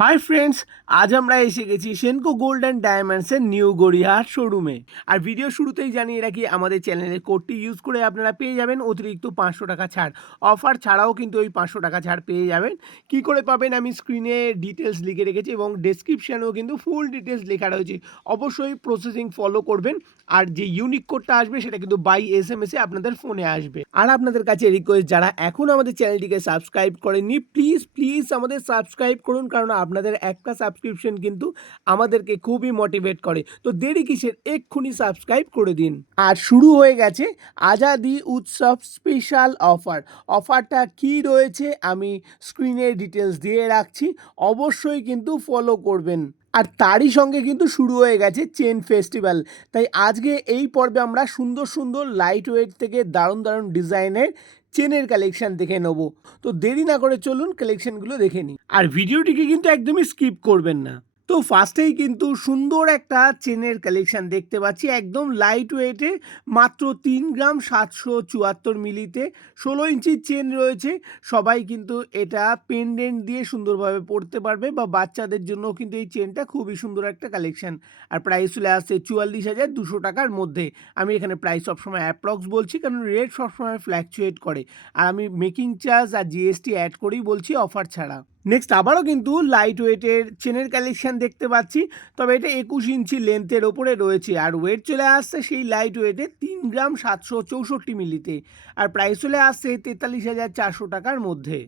Hi friends আজ আমরা এসে গেছি সেনকো গোল্ড অ্যান্ড ডায়মন্ডসের নিউ গড়িয়াহাট শোরুমে আর ভিডিও শুরুতেই জানিয়ে রাখি, আমাদের চ্যানেলের কোডটি ইউজ করে আপনারা পেয়ে যাবেন অতিরিক্ত পাঁচশো টাকা ছাড়। অফার ছাড়াও কিন্তু ওই পাঁচশো টাকা ছাড় পেয়ে যাবেন। কি করে পাবেন আমি স্ক্রিনে ডিটেলস লিখে রেখেছি এবং ডেসক্রিপশানেও কিন্তু ফুল ডিটেলস লেখা রয়েছে। অবশ্যই প্রসেসিং ফলো করবেন। আর যে ইউনিক কোডটা আসবে, সেটা কিন্তু বাই এস এম এসে আপনাদের ফোনে আসবে। আর আপনাদের কাছে রিকোয়েস্ট যারা এখন আমাদের চ্যানেলটিকে সাবস্ক্রাইব করেননি প্লিজ প্লিজ আমাদের সাবস্ক্রাইব করুন। কারণ আপনাদের একটা সাবস্ক্রিপশন কিন্তু আমাদেরকে খুবই মোটিভেট করে। তো দেরি কিসের? এক্ষুনি সাবস্ক্রাইব করে দিন। আর শুরু হয়ে গেছে আজাদি উৎসব স্পেশাল অফার অফারটা কি রয়েছে আমি স্ক্রিনে ডিটেলস দিয়ে রাখছি। অবশ্যই কিন্তু ফলো করবেন। আর তারই সঙ্গে কিন্তু শুরু হয়ে গেছে চেন ফেস্টিভ্যাল তাই আজকে এই পর্বে আমরা সুন্দর সুন্দর লাইট ওয়েট থেকে দারুণ দারুণ ডিজাইনের চেনের কালেকশন দেখে নেব। তো দেরি না করে চলুন কালেকশনগুলো দেখে নিই। আর ভিডিওটিকে কিন্তু একদমই স্কিপ করবেন না। তো ফার্স্টেই কিন্তু সুন্দর একটা চেনের কালেকশন দেখতে পাচ্ছি। একদম লাইট ওয়েটে মাত্র তিন গ্রাম সাতশো চুয়াত্তর মিলিতে ষোলো ইঞ্চির চেন রয়েছে। সবাই কিন্তু এটা পেন্ডেন্ট দিয়ে সুন্দরভাবে পড়তে পারবে বা বাচ্চাদের জন্য কিন্তু এই চেনটা খুবই সুন্দর একটা কালেকশন আর প্রাইস চলে আসছে চুয়াল্লিশ হাজার দুশো টাকার মধ্যে। আমি এখানে প্রাইস সবসময় অ্যাপ্রক্স বলছি, কারণ রেট সবসময় ফ্ল্যাকচুয়েট করে। আর আমি মেকিং চার্জ আর জিএসটি অ্যাড করেই বলছি অফার ছাড়া। নেক্সট আবারও কিন্তু লাইট ওয়েটের চেনের কালেকশান দেখতে পাচ্ছি। তবে এটা একুশ ইঞ্চি লেন্থের ওপরে রয়েছে। আর ওয়েট চলে আসছে সেই লাইট ওয়েটে তিন গ্রাম সাতশো চৌষট্টি মিলিতে। আর প্রাইস চলে আসছে তেতাল্লিশ হাজার চারশো টাকার মধ্যে।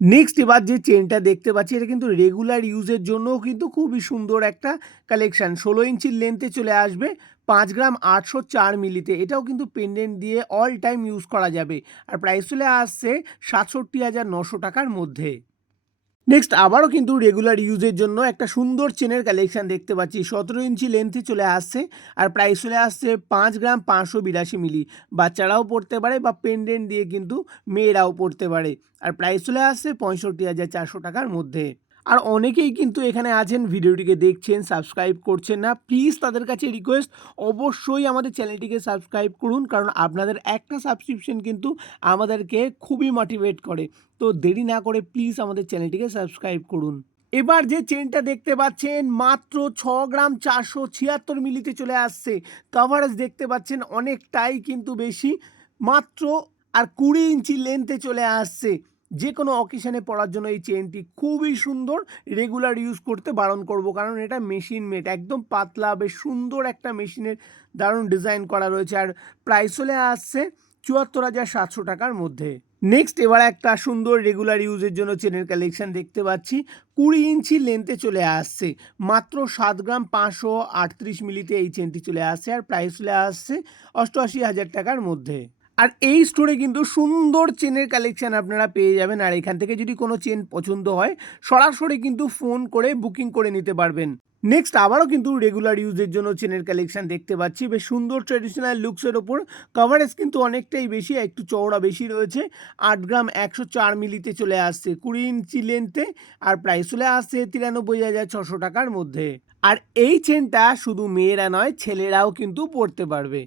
নেক্সট এবার যে চেনটা দেখতে পাচ্ছি, এটা কিন্তু রেগুলার ইউজের জন্যও কিন্তু খুবই সুন্দর একটা কালেকশন ষোলো ইঞ্চির লেন্থে চলে আসবে, পাঁচ গ্রাম আটশো চার মিলিতে। এটাও কিন্তু পেন্ডেন্ট দিয়ে অল টাইম ইউজ করা যাবে। আর প্রাইস চলে আসছে সাতষট্টি হাজার নশো টাকার মধ্যে। নেক্সট আবারও কিন্তু রেগুলার ইউজের জন্য একটা সুন্দর চেনের কালেকশান দেখতে পাচ্ছি। সতেরো ইঞ্চি লেন্থে চলে আসছে আর প্রাইস চলে আসছে পাঁচ গ্রাম পাঁচশো বিরাশি মিলি বাচ্চারাও পড়তে পারে বা পেন্ডেন্ট দিয়ে কিন্তু মেয়েরাও পড়তে পারে। আর প্রাইস চলে আসছে পঁয়ষট্টি হাজার চারশো টাকার মধ্যে। আর অনেকেই কিন্তু এখানে আছেন, ভিডিওটিকে দেখছেন সাবস্ক্রাইব করছেন না। প্লিজ তাদের কাছে রিকোয়েস্ট অবশ্যই আমাদের চ্যানেলটিকে সাবস্ক্রাইব করুন, কারণ আপনাদের একটা সাবস্ক্রিপশন কিন্তু আমাদেরকে খুবই মোটিভেট করে। তো দেরি না করে প্লিজ আমাদের চ্যানেলটিকে সাবস্ক্রাইব করুন। এবার যে চেনটা দেখতে পাচ্ছেন, মাত্র ছ গ্রাম চারশো ছিয়াত্তর মিলিতে চলে আসছে। কভারেজ দেখতে পাচ্ছেন অনেকটাই কিন্তু বেশি, মাত্র আর কুড়ি ইঞ্চি লেন্থে চলে আসছে। যে কোনো অকেশনে পড়ার জন্য এই চেনটি খুবই সুন্দর। রেগুলার ইউজ করতে বারণ করব, কারণ এটা মেশিন মেড একদম পাতলা বেশ সুন্দর একটা মেশিনের দারুণ ডিজাইন করা রয়েছে। আর প্রাইস চলে আসছে চুয়াত্তর হাজার সাতশো টাকার মধ্যে। নেক্সট এবার একটা সুন্দর রেগুলার ইউজের জন্য চেনের কালেকশন দেখতে পাচ্ছি। কুড়ি ইঞ্চি লেন্থে চলে আসছে। মাত্র সাত গ্রাম পাঁচশো আটত্রিশ মিলিতে এই চেনটি চলে আসছে। আর প্রাইস চলে আসছে অষ্টআশি হাজার টাকার মধ্যে। আর এই স্টোরে কিন্তু সুন্দর চেনের কালেকশন আপনারা পেয়ে যাবেন। আর এখান থেকে যদি কোনো চেন পছন্দ হয়, সরাসরি কিন্তু ফোন করে বুকিং করে নিতে পারবেন। নেক্সট আবারও কিন্তু রেগুলার ইউজের জন্য চেনের কালেকশন দেখতে পাচ্ছি। বেশ সুন্দর ট্রেডিশনাল লুকসের ওপর কভারেজ কিন্তু অনেকটাই বেশি, একটু চওড়া বেশি রয়েছে। আট গ্রাম একশো চার মিলিতে চলে আসছে, কুড়ি ইঞ্চি লেন্থে আর প্রাইস চলে আসছে তিরানব্বই হাজার ছশো টাকার মধ্যে। আর এই চেনটা শুধু মেয়েরা নয়, ছেলেরাও কিন্তু পড়তে পারবে।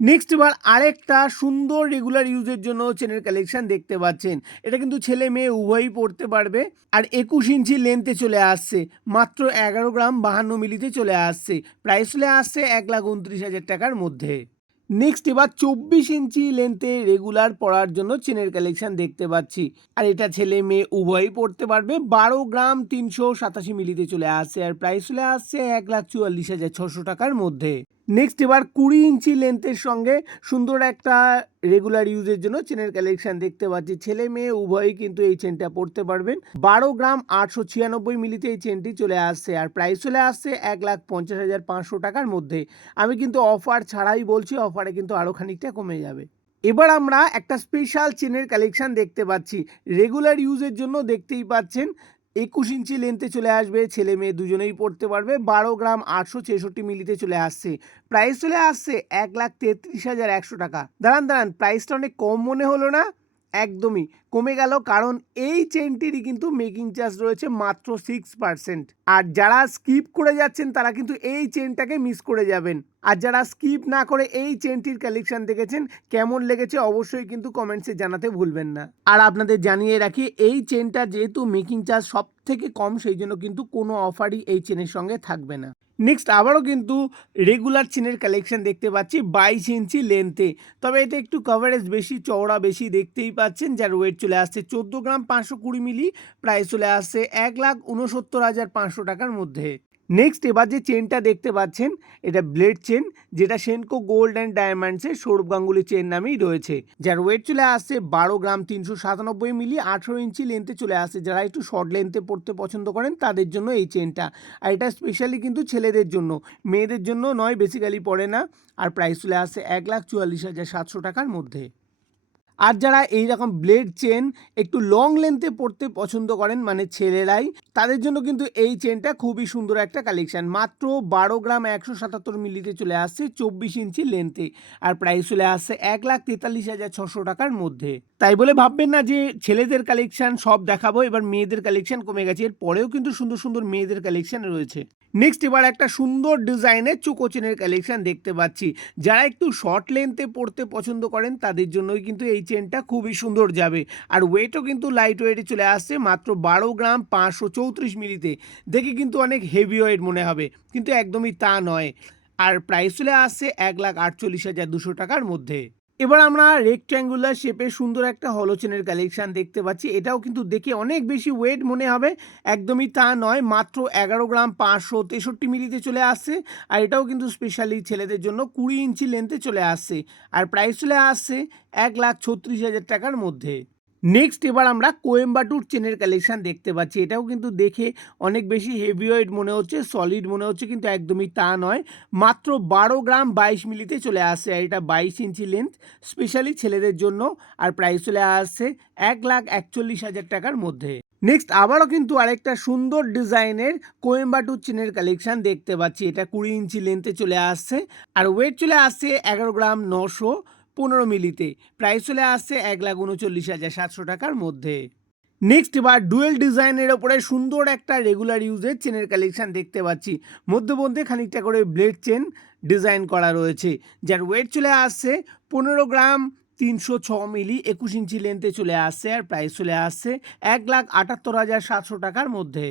নেক্সট এবার আরেকটা সুন্দর রেগুলার ইউজের জন্য চেনের কালেকশন দেখতে পাচ্ছেন। এটা কিন্তু ছেলে মেয়ে উভয়ই পড়তে পারবে। আর একুশ ইঞ্চি লেন্থে চলে আসছে। মাত্র এগারো গ্রাম বাহান্ন মিলিতে চলে আসছে। প্রাইস চলে আসছে এক লাখ উনত্রিশ হাজার টাকার মধ্যে। নেক্সট এবার চব্বিশ ইঞ্চি লেন্থে রেগুলার পড়ার জন্য চেনের কালেকশন দেখতে পাচ্ছি। আর এটা ছেলে মেয়ে উভয়ই পড়তে পারবে। বারো গ্রাম তিনশো সাতাশি মিলিতে চলে আসছে। আর প্রাইস চলে আসছে এক লাখ চুয়াল্লিশ হাজার ছশো টাকার মধ্যে। নেক্সট এবার কুড়ি ইঞ্চি লেন্থের সঙ্গে সুন্দর একটা রেগুলার ইউজের জন্য চেনের কালেকশন দেখতে পাচ্ছি। ছেলে মেয়ে, উভয়ই কিন্তু এই চেনটা পড়তে পারবেন। বারো গ্রাম আটশো ছিয়ানব্বই মিলিতে এই চেনটি চলে আসছে। আর প্রাইস চলে আসছে এক লাখ পঞ্চাশ হাজার পাঁচশো টাকার মধ্যে। আমি কিন্তু অফার ছাড়াই বলছি অফারে কিন্তু আরও খানিকটা কমে যাবে। এবার আমরা একটা স্পেশাল চেনের কালেকশন দেখতে পাচ্ছি। রেগুলার ইউজের জন্য দেখতেই পাচ্ছেন একুশ ইঞ্চি লেন্থে চলে আসবে, ছেলে মেয়ে দুজনেই পড়তে পারবে, বারো গ্রাম আটশো ছেষট্টি মিলিতে চলে আসছে। প্রাইস চলে আসছে এক লাখ তেত্রিশ হাজার একশো টাকা। দাঁড়ান দাঁড়ান প্রাইসটা অনেক কম মনে হলো না? একদমই কমে গেল কারণ এই চেনটিরই কিন্তু মেকিং চার্জ রয়েছে মাত্র সিক্স পার্সেন্ট আর যারা স্কিপ করে যাচ্ছেন, তারা কিন্তু এই চেনটাকে মিস করে যাবেন। আর যারা স্কিপ না করে এই চেনটির কালেকশন দেখেছেন, কেমন লেগেছে অবশ্যই কিন্তু কমেন্টসে জানাতে ভুলবেন না। আর আপনাদের জানিয়ে রাখি, এই চেনটা যেহেতু মেকিং চার্জ সব থেকে কম, সেই জন্য কিন্তু কোনো অফারই এই চেনের সঙ্গে থাকবে না। নেক্সট আবারও কিন্তু রেগুলার চেনের কালেকশন দেখতে পাচ্ছি বাইশ ইঞ্চি লেন্থে তবে এটা একটু কভারেজ বেশি, চওড়া বেশি দেখতেই পাচ্ছেন, যার ওয়েট চলে আসছে চোদ্দ গ্রাম পাঁচশো কুড়ি মিলি প্রাইস চলে আসছে এক লাখ উনসত্তর হাজার পাঁচশো টাকার মধ্যে। নেক্সট এবার যে চেনটা দেখতে পাচ্ছেন, এটা ব্লেড চেন যেটা সেনকো গোল্ড অ্যান্ড ডায়মন্ডসের সৌরভ গাঙ্গুলি চেন নামেই রয়েছে। যার ওয়েট চলে আসছে বারো গ্রাম তিনশো সাতানব্বই মিলি আঠেরো ইঞ্চি লেন্থে চলে আসছে। যারা একটু শর্ট লেন্থে পড়তে পছন্দ করেন, তাদের জন্য এই চেনটা আর এটা স্পেশালি কিন্তু ছেলেদের জন্য, মেয়েদের জন্য নয় বেসিক্যালি পড়ে না। আর প্রাইস চলে আসছে এক লাখ চুয়াল্লিশ হাজার সাতশো টাকার মধ্যে। আর যারা এই রকম ব্লেড চেন একটু লং লেন্থে পড়তে পছন্দ করেন মানে ছেলেরাই, তাদের জন্য কিন্তু এই চেনটা খুবই সুন্দর একটা কালেকশন মাত্র বারো গ্রাম একশো সাতাত্তর মিলিতে চলে আসছে চব্বিশ ইঞ্চি লেন্থে আর প্রাইস চলে আসছে এক লাখ তেতাল্লিশ হাজার ছশো টাকার মধ্যে। তাই বলে ভাববেন না যে ছেলেদের কালেকশন সব দেখাবো, এবার মেয়েদের কালেকশন কমে গেছে। এর পরেও কিন্তু সুন্দর সুন্দর মেয়েদের কালেকশন রয়েছে। নেক্সট এবার একটা সুন্দর ডিজাইনের চুকো চেনের কালেকশন দেখতে পাচ্ছি। যারা একটু শর্ট লেন্থে পড়তে পছন্দ করেন, তাদের জন্যই কিন্তু এই চেনটা খুবই সুন্দর যাবে। আর ওয়েটও কিন্তু লাইট ওয়েটে চলে আসছে, মাত্র বারো গ্রাম পাঁচশো চৌত্রিশ মিলিতে। দেখে কিন্তু অনেক হেভি ওয়েট মনে হবে, কিন্তু একদমই তা নয়। আর প্রাইস চলে আসছে এক লাখ আটচল্লিশ হাজার দুশো টাকার মধ্যে। এবার আমরা রেক্ট্যাঙ্গুলার শেপে সুন্দর একটা হলোচেনের কালেকশান দেখতে পাচ্ছি। এটাও কিন্তু দেখে অনেক বেশি ওয়েট মনে হবে। একদমই তা নয়, মাত্র এগারো গ্রাম পাঁচশো তেষট্টি মিলিতে চলে আসছে। আর এটাও কিন্তু স্পেশালি ছেলেদের জন্য কুড়ি ইঞ্চি লেন্থে চলে আসছে। আর প্রাইস চলে আসছে এক লাখ ছত্রিশ হাজার টাকার মধ্যে। নেক্সট এবার আমরা কোয়েম্বাটুর চেনের কালেকশন দেখতে পাচ্ছি। এটাও কিন্তু দেখে অনেক বেশি হেভি ওয়েট মনে হচ্ছে সলিড মনে হচ্ছে, কিন্তু একদমই তা নয়। মাত্র বারো গ্রাম বাইশ মিলিতে চলে আসছে, আর এটা বাইশ ইঞ্চি লেন্থ স্পেশালি ছেলেদের জন্য। আর প্রাইস চলে আসছে এক লাখ একচল্লিশ হাজার টাকার মধ্যে। নেক্সট আবারও কিন্তু আরেকটা সুন্দর ডিজাইনের কোয়েম্বাটুর চেনের কালেকশন দেখতে পাচ্ছি। এটা কুড়ি ইঞ্চি লেন্থে চলে আসছে, আর ওয়েট চলে আসছে এগারো গ্রাম নশো। পনেরো মিলিতে। প্রাইস চলে আসছে এক লাখ উনচল্লিশ হাজার সাতশো টাকার মধ্যে। নেক্সট এবার ডুয়েল ডিজাইনের ওপরে সুন্দর একটা রেগুলার ইউজের চেনের কালেকশান দেখতে পাচ্ছি। মধ্যে মধ্যে খানিকটা করে ব্লেড চেন ডিজাইন করা রয়েছে। যার ওয়েট চলে আসছে পনেরো গ্রাম তিনশো ছ মিলি একুশ ইঞ্চি লেন্থে চলে আসছে আর প্রাইস চলে আসছে এক লাখ আটাত্তর হাজার সাতশো টাকার মধ্যে।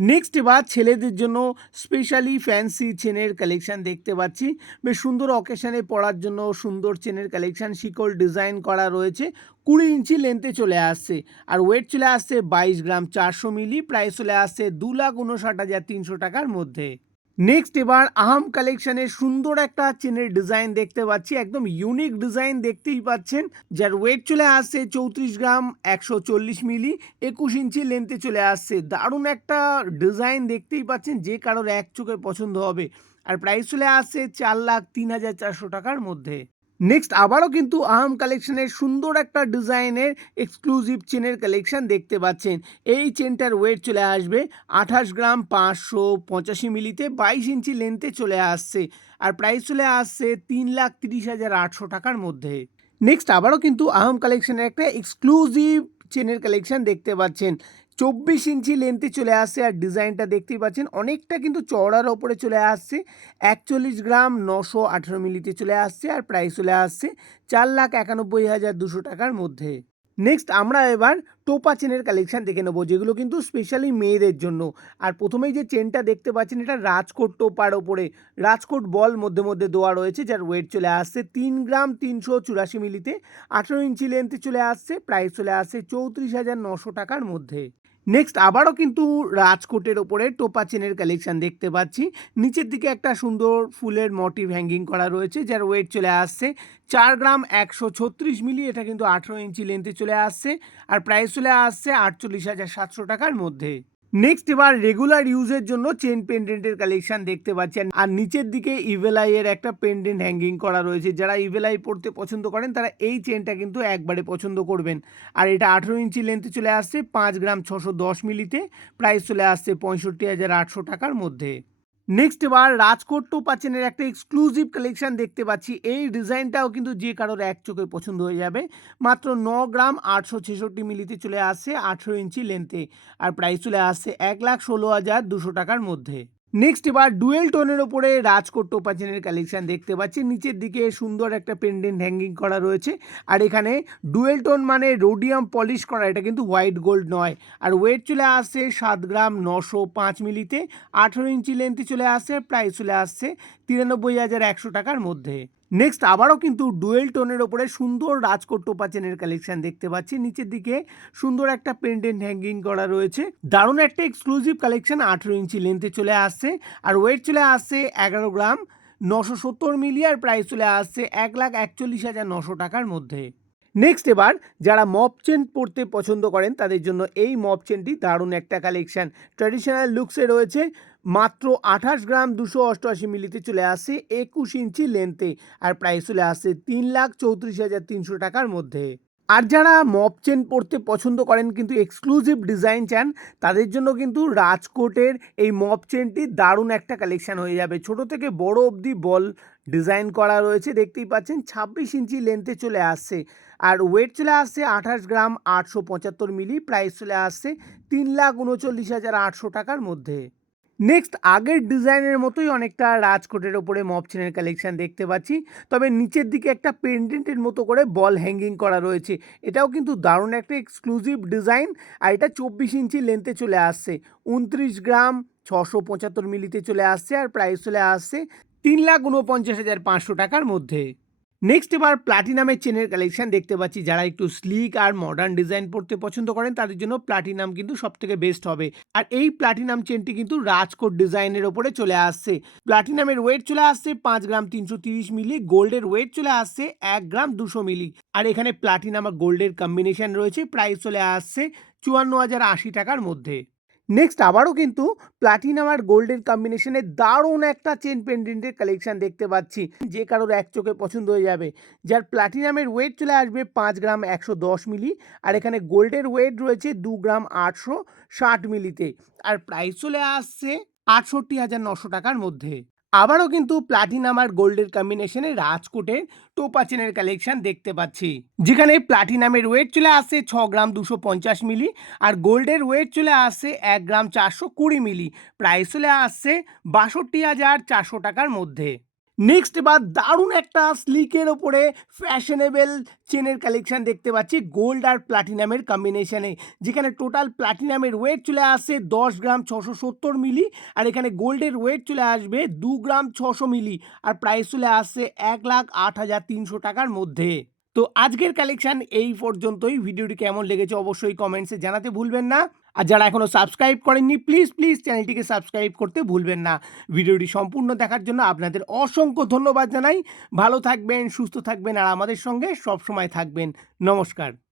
নেক্সট এবার ছেলেদের জন্য স্পেশালি ফ্যান্সি চেনের কালেকশান দেখতে পাচ্ছি। বেশ সুন্দর অকেশানে পড়ার জন্য সুন্দর চেনের কালেকশান শিকল ডিজাইন করা রয়েছে। কুড়ি ইঞ্চি লেন্থে চলে আসছে। আর ওয়েট চলে আসছে বাইশ গ্রাম চারশো মিলি প্রাইস চলে আসছে দু লাখ উনষাট হাজার তিনশো টাকার মধ্যে। নেক্সট এবার আহাম কালেকশনের সুন্দর একটা চেনের ডিজাইন দেখতে পাচ্ছি। একদম ইউনিক ডিজাইন দেখতেই পাচ্ছেন। যার ওয়েট চলে আসছে চৌত্রিশ গ্রাম, একশো চল্লিশ মিলি একুশ ইঞ্চি লেন্থে চলে আসছে। দারুণ একটা ডিজাইন দেখতেই পাচ্ছেন, যে কারোর এক চোখে পছন্দ হবে। আর প্রাইস চলে আসছে চার লাখ তিন হাজার চারশো টাকার মধ্যে। নেক্সট আবারও কিন্তু আহাম কালেকশনের সুন্দর একটা ডিজাইনের এক্সক্লুসিভ চেনের কালেকশন দেখতে পাচ্ছেন। এই চেনটার ওয়েট চলে আসবে আঠাশ গ্রাম পাঁচশো পঁচাশি মিলিতে বাইশ ইঞ্চি লেন্থে চলে আসছে। আর প্রাইস চলে আসছে তিন লাখ তিরিশ হাজার আটশো টাকার মধ্যে। নেক্সট আবারও কিন্তু আহাম কালেকশনের একটা এক্সক্লুসিভ চেনের কালেকশন দেখতে পাচ্ছেন। চব্বিশ ইঞ্চি লেন্থে চলে আসছে আর ডিজাইনটা দেখতেই পাচ্ছেন, অনেকটা কিন্তু চওড়ার ওপরে চলে আসছে। একচল্লিশ গ্রাম নশো আঠেরো মিলিতে চলে আসছে আর প্রাইস চলে আসছে চার লাখ একানব্বই হাজার দুশো টাকার মধ্যে। নেক্সট আমরা এবার টোপা চেনের কালেকশন দেখে নেব, যেগুলো কিন্তু স্পেশালি মেয়েদের জন্য। আর প্রথমেই যে চেনটা দেখতে পাচ্ছেন, এটা রাজকোট টোপার ওপরে। রাজকোট বল মধ্যে মধ্যে দেওয়া রয়েছে, যার ওয়েট চলে আসছে তিন গ্রাম তিনশো চুরাশি মিলিতে। আঠেরো ইঞ্চি লেন্থে চলে আসছে প্রাইস চলে আসছে চৌত্রিশ হাজার নশো টাকার মধ্যে। নেক্সট আবারও কিন্তু রাজকোটের ওপরে টোপা চেনের কালেকশান দেখতে পাচ্ছি। নিচের দিকে একটা সুন্দর ফুলের মটিভ হ্যাঙ্গিং করা রয়েছে, যার ওয়েট চলে আসছে চার গ্রাম একশো ছত্রিশ মিলি, এটা কিন্তু আঠেরো ইঞ্চি লেন্থে চলে আসছে। আর প্রাইস চলে আসছে আটচল্লিশ হাজার সাতশো টাকার মধ্যে। নেক্সট এবার রেগুলার ইউজের জন্য চেন পেন্ডেন্টের কালেকশন দেখতে পাচ্ছেন। আর নিচের দিকে ইভেলাই এর একটা পেন্ডেন্ট হ্যাঙ্গিং করা রয়েছে। যারা ইভেলাই পড়তে পছন্দ করেন, তারা এই চেনটা কিন্তু একবারে পছন্দ করবেন। আর এটা আঠেরো ইঞ্চি লেন্থে চলে আসছে, পাঁচ গ্রাম ছশো দশ মিলিতে। প্রাইস চলে আসছে পঁয়ষট্টি হাজার আটশো টাকার মধ্যে। নেক্সট এবার রাজকোট টু পাচ্ছেনের একটা এক্সক্লুসিভ কালেকশন দেখতে পাচ্ছি। এই ডিজাইনটাও কিন্তু যে কারোর এক চোখে পছন্দ হয়ে যাবে। মাত্র ন গ্রাম আটশো ছেষট্টি মিলিতে চলে আসছে আঠেরো ইঞ্চি লেন্থে আর প্রাইস চলে আসছে এক লাখ ষোলো হাজার দুশো টাকার মধ্যে। নেক্সট এবার ডুয়েল টোনের ওপরে রাজকোট টোপাচেনের কালেকশান দেখতে পাচ্ছি। নিচের দিকে সুন্দর একটা পেন্ডেন্ট হ্যাঙ্গিং করা রয়েছে। আর এখানে ডুয়েল টোন মানে রোডিয়াম পলিশ করা, এটা কিন্তু হোয়াইট গোল্ড নয়। আর ওয়েট চলে আসছে সাত গ্রাম নশো পাঁচ মিলিতে। আঠেরো ইঞ্চি লেন্থে চলে আসছে প্রাইস চলে আসছে তিরানব্বই হাজার একশো টাকার মধ্যে। নেক্সট আবারও কিন্তু ডুয়েল টোনের ওপরে সুন্দর রাজকোট টোপা চেনের কালেকশন দেখতে পাচ্ছি। নিচের দিকে সুন্দর একটা পেন্ডেন্ট হ্যাঙ্গিং করা রয়েছে। দারুণ একটা এক্সক্লুসিভ কালেকশন আঠেরো ইঞ্চি লেন্থে চলে আসছে। আর ওয়েট চলে আসছে এগারো গ্রাম, নশো সত্তর মিলি আর প্রাইস চলে আসছে এক লাখ একচল্লিশ হাজার নশো টাকার মধ্যে। নেক্সট এবার যারা মপ চেন পরতে পছন্দ করেন, তাদের জন্য এই মপ চেনটি দারুণ একটা কালেকশন ট্র্যাডিশনাল লুকসে রয়েছে। মাত্র আঠাশ গ্রাম দুশো অষ্টআশি মিলিতে চলে আসছে একুশ ইঞ্চি লেন্থে আর প্রাইস চলে আসছে তিন লাখ চৌত্রিশ হাজার তিনশো টাকার মধ্যে। আর যারা মপ চেন পরতে পছন্দ করেন কিন্তু এক্সক্লুসিভ ডিজাইন চান, তাদের জন্য কিন্তু রাজকোটের এই মপ চেনটি দারুণ একটা কালেকশন হয়ে যাবে। ছোট থেকে বড় অবধি বল ডিজাইন করা রয়েছে, দেখতেই পাচ্ছেন ছাব্বিশ ইঞ্চি লেন্থে চলে আসছে আর ওয়েট চলে আসছে আঠাশ গ্রাম আটশো পঁচাত্তর মিলি প্রাইস চলে আসছে তিন লাখ উনচল্লিশ হাজার আটশো টাকার মধ্যে। নেক্সট আগের ডিজাইনের মতোই অনেকটা রাজকোটের ওপরে মপচেনের কালেকশান দেখতে পাচ্ছি। তবে নিচের দিকে একটা পেন্ডেন্টের মতো করে বল হ্যাঙ্গিং করা রয়েছে। এটাও কিন্তু দারুণ একটা এক্সক্লুসিভ ডিজাইন আর এটা চব্বিশ ইঞ্চি লেন্থে চলে আসছে। উনত্রিশ গ্রাম, ছশো পঁচাত্তর মিলিতে চলে আসছে আর প্রাইস চলে আসছে তিন লাখ উনপঞ্চাশ হাজার পাঁচশো টাকার মধ্যে। নেক্সট এবার প্লাটিনামের চেনের কালেকশন দেখতে পাচ্ছি। যারা একটু স্লিক আর মডার্ন ডিজাইন পড়তে পছন্দ করেন, তাদের জন্য প্লাটিনাম কিন্তু সব থেকে বেস্ট হবে। আর এই প্লাটিনাম চেনটি কিন্তু রাজকোট ডিজাইনের ওপরে চলে আসছে। প্লাটিনামের ওয়েট চলে আসছে পাঁচ গ্রাম তিনশো তিরিশ মিলি গোল্ডের ওয়েট চলে আসছে এক গ্রাম দুশো মিলি আর এখানে প্লাটিনাম আর গোল্ডের কম্বিনেশন রয়েছে প্রাইস চলে আসছে চুয়ান্ন হাজার আশি টাকার মধ্যে। নেক্সট আবারও কিন্তু প্লাটিনাম আর গোল্ডের কম্বিনেশনে দারুণ একটা চেন পেন্ডেন্টের কালেকশান দেখতে পাচ্ছি। যে কারোর এক চোখে পছন্দ হয়ে যাবে। যার প্লাটিনামের ওয়েট চলে আসবে পাঁচ গ্রাম একশো দশ মিলি, আর এখানে গোল্ডের ওয়েট রয়েছে দু গ্রাম আটশো ষাট মিলিতে। আর প্রাইস চলে আসছে আটষট্টি হাজার নশো টাকার মধ্যে। আবারও কিন্তু প্লাটিনাম আর গোল্ডের কম্বিনেশনে রাজকোটের টোপাচেনের কালেকশন দেখতে পাচ্ছি। যেখানে প্লাটিনামের ওয়েট চলে আসে ছ গ্রাম দুশো পঞ্চাশ মিলি আর গোল্ডের ওয়েট চলে আসছে এক গ্রাম চারশো কুড়ি মিলি প্রাইস চলে আসছে বাষট্টি হাজার চারশো টাকার মধ্যে। নেক্সট এবার দারুণ একটা স্লিকের ওপরে ফ্যাশনেবল চেনের কালেকশান দেখতে পাচ্ছি গোল্ড আর প্লাটিনামের কম্বিনেশানে যেখানে টোটাল প্লাটিনামের ওয়েট চলে আসছে দশ গ্রাম ছশো সত্তর মিলি আর এখানে গোল্ডের ওয়েট চলে আসবে দু গ্রাম ছশো মিলি আর প্রাইস চলে আসছে এক লাখ আট হাজার তিনশো টাকার মধ্যে। তো আজকের কালেকশন এই পর্যন্তই। ভিডিওটি কেমন লেগেছে অবশ্যই কমেন্টসে জানাতে ভুলবেন না। আর যারা এখনও সাবস্ক্রাইব করেননি প্লিজ প্লিজ চ্যানেলটিকে সাবস্ক্রাইব করতে ভুলবেন না। ভিডিওটি সম্পূর্ণ দেখার জন্য আপনাদের অসংখ্য ধন্যবাদ জানাই। ভালো থাকবেন, সুস্থ থাকবেন, আর আমাদের সঙ্গে সবসময় থাকবেন। নমস্কার।